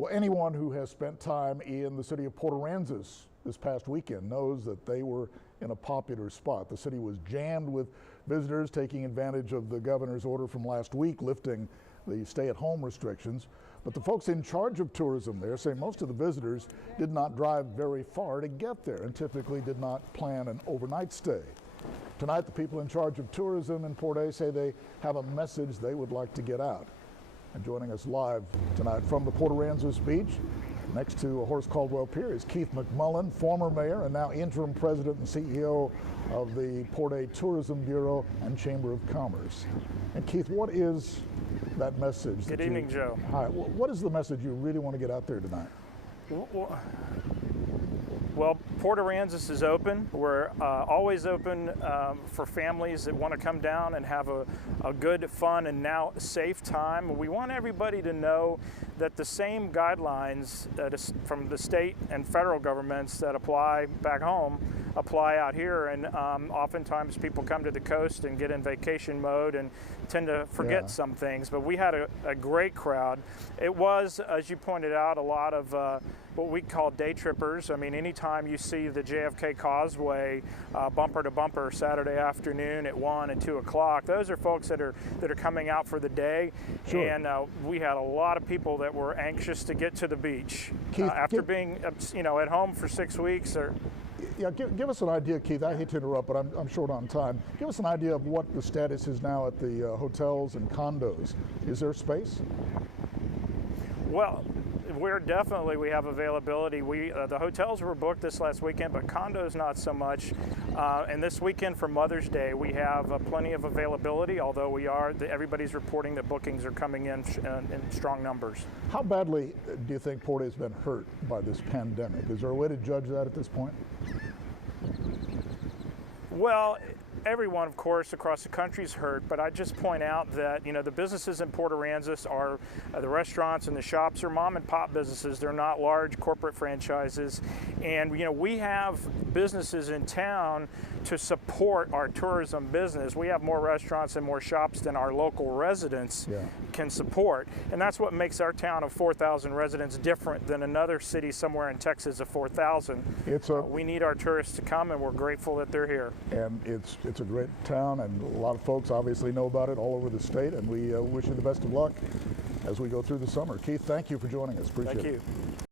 Well, anyone who has spent time in the city of Port Aransas this past weekend knows that they were in a popular spot. The city was jammed with visitors taking advantage of the governor's order from last week lifting the stay-at-home restrictions. But the folks in charge of tourism there say most of the visitors did not drive very far to get there and typically did not plan an overnight stay. Tonight, the people in charge of tourism in Port A say they have a message they would like to get out. And joining us live tonight from the Port Aransas Beach, next to Horace Caldwell Pier, is Keith McMullen, former mayor and now interim president and CEO of the Port A Tourism Bureau and Chamber of Commerce. And Keith, what is that message? Good evening, Joe. Hi. What is the message you really want to get out there tonight? Well, Port Aransas is open. We're always open for families that want to come down and have a good, fun, and now safe time. We want everybody to know that the same guidelines from the state and federal governments that apply back home apply out here, and oftentimes people come to the coast and get in vacation mode and tend to forget some things, but we had a great crowd. It was, as you pointed out, a lot of what we call day trippers. I mean, anytime you see the JFK Causeway bumper to bumper Saturday afternoon at 1 and 2 o'clock, those are folks that are coming out for the day. Sure. And we had a lot of people that were anxious to get to the beach after being at home for 6 weeks. Give us an idea, Keith. I hate to interrupt, but I'm short on time. Give us an idea of what the status is now at the hotels and condos. Is there space? Well, we have availability. The hotels were booked this last weekend, but condos not so much. And this weekend for Mother's Day, we have plenty of availability, although everybody's reporting that bookings are coming in strong numbers. How badly do you think Port A's been hurt by this pandemic? Is there a way to judge that at this point? Well, everyone, of course, across the country is hurt, but I just point out that, the businesses in Port Aransas are, the restaurants and the shops are mom and pop businesses. They're not large corporate franchises. And, we have businesses in town to support our tourism business. We have more restaurants and more shops than our local residents can support. And that's what makes our town of 4,000 residents different than another city somewhere in Texas of 4,000. We need our tourists to come, and we're grateful that they're here. And it's a great town, and a lot of folks obviously know about it all over the state, and we wish you the best of luck as we go through the summer. Keith, thank you for joining us. Appreciate it. Thank you.